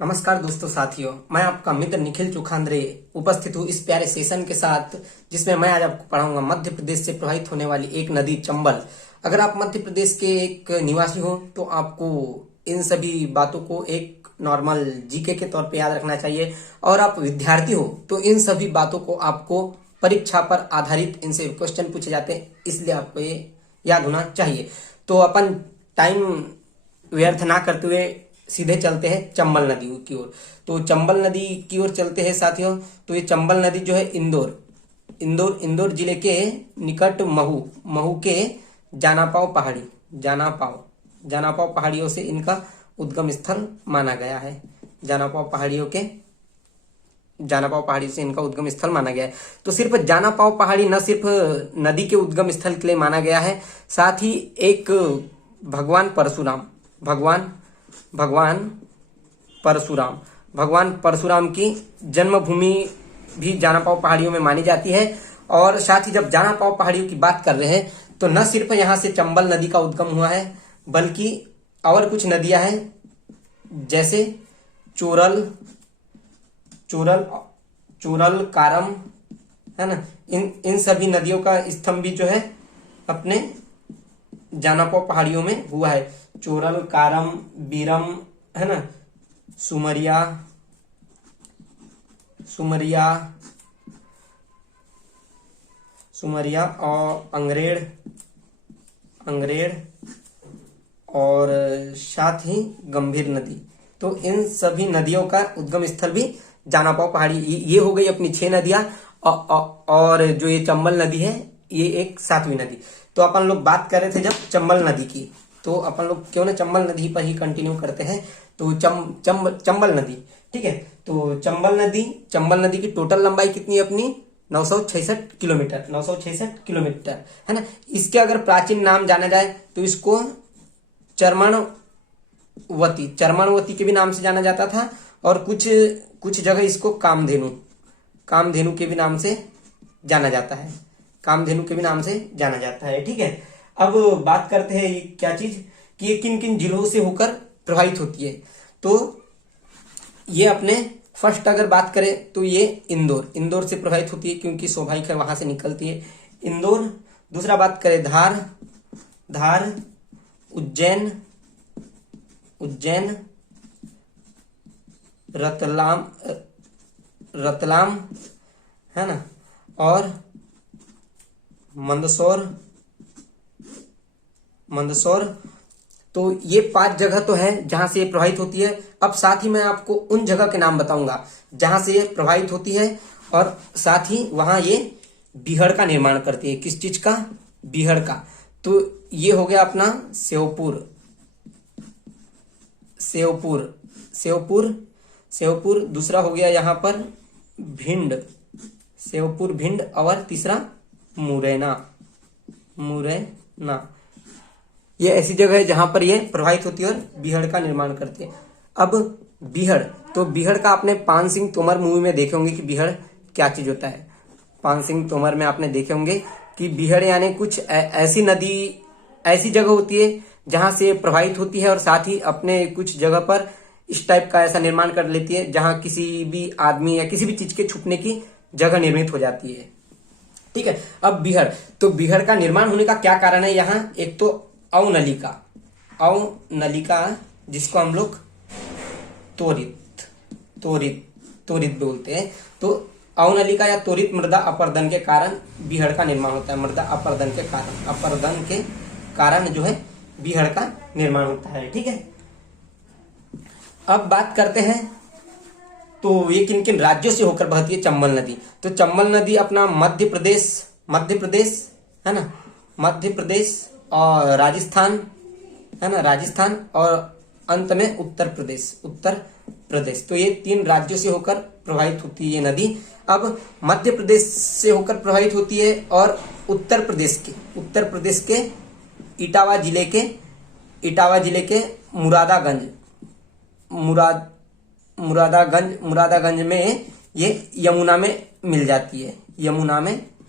नमस्कार दोस्तों साथियों, मैं आपका मित्र निखिल चुखांद्रे उपस्थित हूँ इस प्यारे सेशन के साथ, जिसमें मैं आज आपको पढ़ाऊंगा मध्य प्रदेश से प्रवाहित होने वाली एक नदी चंबल। अगर आप मध्य प्रदेश के एक निवासी हो तो आपको इन सभी बातों को एक नॉर्मल जीके के तौर पे याद रखना चाहिए, और आप विद्यार्थी हो तो इन सभी बातों को आपको परीक्षा पर आधारित इनसे क्वेश्चन पूछे जाते हैं, इसलिए आपको ये याद होना चाहिए। तो अपन टाइम व्यर्थ ना करते हुए सीधे चलते हैं चंबल नदी की ओर। तो चंबल नदी की ओर चलते हैं साथियों। तो ये चंबल नदी जो है इंदौर जिले के निकट महू के जानापाव पहाड़ियों से इनका उद्गम स्थल माना गया है। जानापाव पहाड़ी से इनका उद्गम स्थल माना गया है। तो सिर्फ जानापाव पहाड़ी न सिर्फ नदी के उद्गम स्थल के लिए माना गया है, साथ ही एक भगवान परशुराम की जन्मभूमि भी जानापाव पहाड़ियों में मानी जाती है। और साथ ही जब जानापाव पहाड़ियों की बात कर रहे हैं तो न सिर्फ यहाँ से चंबल नदी का उद्गम हुआ है, बल्कि और कुछ नदियां हैं, जैसे चोरल कारम, है ना। इन सभी नदियों का स्तंभ भी जो है अपने जानापाव पहाड़ियों में हुआ है। चोरल, कारम, बीरम, है ना, सुमरिया और अंग्रेड़ और साथ ही गंभीर नदी। तो इन सभी नदियों का उद्गम स्थल भी जानापाव पहाड़ी। ये हो गई अपनी 6 नदियां, और जो ये चंबल नदी है ये एक 7वीं नदी। तो अपन लोग बात कर रहे थे जब चंबल नदी की, तो अपन लोग क्यों ना चंबल नदी पर ही कंटिन्यू करते हैं। तो चंबल नदी, ठीक है। तो चंबल नदी की टोटल लंबाई कितनी है अपनी? 966 किलोमीटर, है ना। इसके अगर प्राचीन नाम जाना जाए तो इसको चर्मणवती के भी नाम से जाना जाता था, और कुछ जगह इसको कामधेनु के भी नाम से जाना जाता है। ठीक है। अब बात करते हैं क्या चीज कि ये किन किन जिलों से होकर प्रभावित होती है। तो ये अपने फर्स्ट अगर बात करें तो ये इंदौर से प्रभावित होती है, क्योंकि स्वाभाविक है, वहां से निकलती है इंदौर। दूसरा बात करें धार, उज्जैन, रतलाम, है ना, और मंदसौर। तो ये 5 जगह तो है जहां से ये प्रभावित होती है। अब साथ ही मैं आपको उन जगह के नाम बताऊंगा जहां से ये प्रभावित होती है, और साथ ही वहां ये बीहड़ का निर्माण करती है। किस चीज का? बीहड़ का। तो ये हो गया अपना सेवपुर। दूसरा हो गया यहाँ पर भिंड, और तीसरा मुरैना। ये ऐसी जगह है जहां पर ये प्रभावित होती है और बीहड़ का निर्माण करती है। अब बीहड़ का आपने पान सिंह तोमर मूवी में देखे होंगे कि बीहड़ क्या चीज होता है। पान सिंह तोमर में आपने देखे होंगे कि बीहड़ यानी कुछ ऐसी नदी, ऐसी जगह होती है जहां से प्रभावित होती है, और साथ ही अपने कुछ जगह पर इस टाइप का ऐसा निर्माण कर लेती है जहां किसी भी आदमी या किसी भी चीज के छुपने की जगह निर्मित हो जाती है। ठीक है। अब बीहड़ का निर्माण होने का क्या कारण है यहाँ? एक तो अवनलिका, जिसको हम लोग त्वरित बोलते हैं। तो अवनलिका या त्वरित मृदा अपरदन के कारण बीहड़ का निर्माण होता है। मृदा अपरदन के कारण जो है बीहड़ का निर्माण होता है। ठीक है। अब बात करते हैं तो ये किन किन राज्यों से होकर बहती है चंबल नदी। तो चंबल नदी अपना मध्य प्रदेश, है ना, मध्य प्रदेश और राजस्थान, है ना, राजस्थान, और अंत में उत्तर प्रदेश। तो ये 3 राज्यों से होकर प्रभावित होती है ये नदी। अब मध्य प्रदेश से होकर प्रभावित होती है, और उत्तर प्रदेश के इटावा जिले के मुरादागंज में ये यमुना में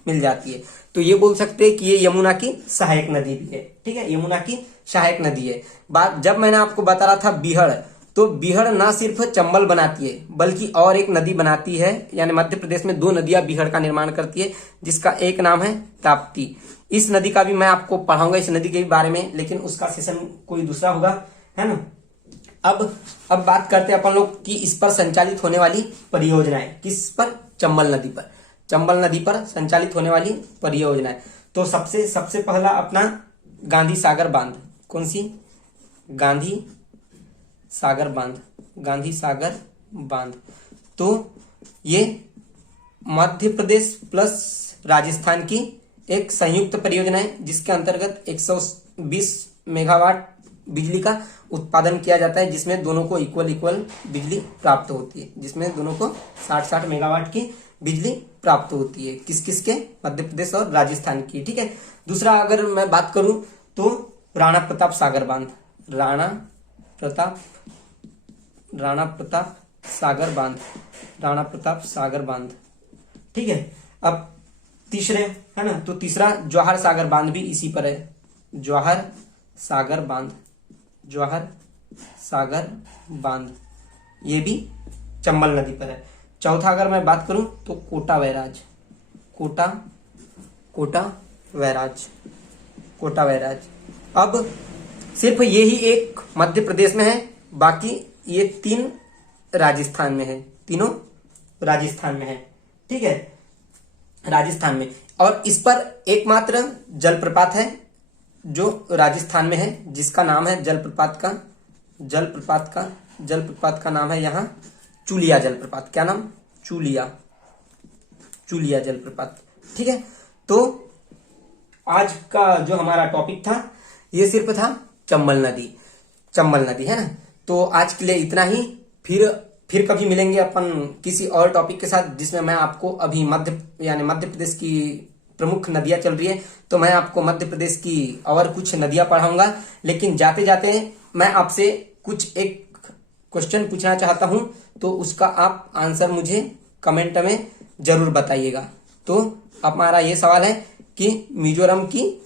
मिल जाती है। तो ये बोल सकते हैं कि ये यमुना की सहायक नदी भी है। ठीक है, यमुना की सहायक नदी है। बात जब मैंने आपको बता रहा था बीहड़, तो बीहड़ ना सिर्फ चंबल बनाती है बल्कि और एक नदी बनाती है, यानी मध्य प्रदेश में 2 नदियां बीहड़ का निर्माण करती है, जिसका एक नाम है ताप्ती। इस नदी का भी मैं आपको पढ़ाऊंगा, इस नदी के बारे में, लेकिन उसका सेशन कोई दूसरा होगा, है ना। अब बात करते हैं अपन लोग कि इस पर संचालित होने वाली परियोजनाएं। किस पर? चंबल नदी पर। चंबल नदी पर संचालित होने वाली परियोजनाएं। तो सबसे पहला अपना गांधी सागर बांध। कौन सी? गांधी सागर बांध। गांधी सागर बांध। तो ये मध्य प्रदेश प्लस राजस्थान की एक संयुक्त परियोजना है, जिसके अंतर्गत 120 मेगावाट बिजली का उत्पादन किया जाता है, जिसमें दोनों को इक्वल बिजली प्राप्त होती है, जिसमें दोनों को 60 मेगावाट की बिजली प्राप्त होती है। किस किस के? मध्य प्रदेश और राजस्थान की। ठीक है। दूसरा अगर मैं बात करूं तो राणा प्रताप सागर बांध। राणा प्रताप सागर बांध। राणा प्रताप सागर बांध। ठीक है। अब तीसरे, है ना, तो तीसरा जवाहर सागर बांध भी इसी पर है। जवाहर सागर बांध। जवाहर सागर बांध ये भी चंबल नदी पर है। चौथा अगर मैं बात करूं तो कोटा बैराज। कोटा बैराज। अब सिर्फ ये ही एक मध्य प्रदेश में है, बाकी ये 3 राजस्थान में है। तीनों राजस्थान में है। ठीक है, राजस्थान में। और इस पर एकमात्र जलप्रपात है जो राजस्थान में है, जिसका नाम है जलप्रपात का नाम है यहाँ चूलिया जलप्रपात। क्या नाम? चूलिया जलप्रपात। ठीक है। तो आज का जो हमारा टॉपिक था ये सिर्फ था चंबल नदी, है ना। तो आज के लिए इतना ही। फिर कभी मिलेंगे अपन किसी और टॉपिक के साथ, जिसमें मैं आपको अभी मध्य प्रदेश की प्रमुख नदियां चल रही है, तो मैं आपको मध्य प्रदेश की और कुछ नदियां पढ़ाऊंगा। लेकिन जाते जाते मैं आपसे कुछ एक क्वेश्चन पूछना चाहता हूं, तो उसका आप आंसर मुझे कमेंट में जरूर बताइएगा। तो हमारा ये सवाल है कि मिजोरम की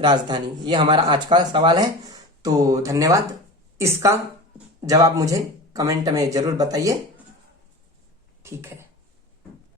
राजधानी, ये हमारा आज का सवाल है। तो धन्यवाद। इसका जवाब मुझे कमेंट में जरूर बताइए। ठीक है।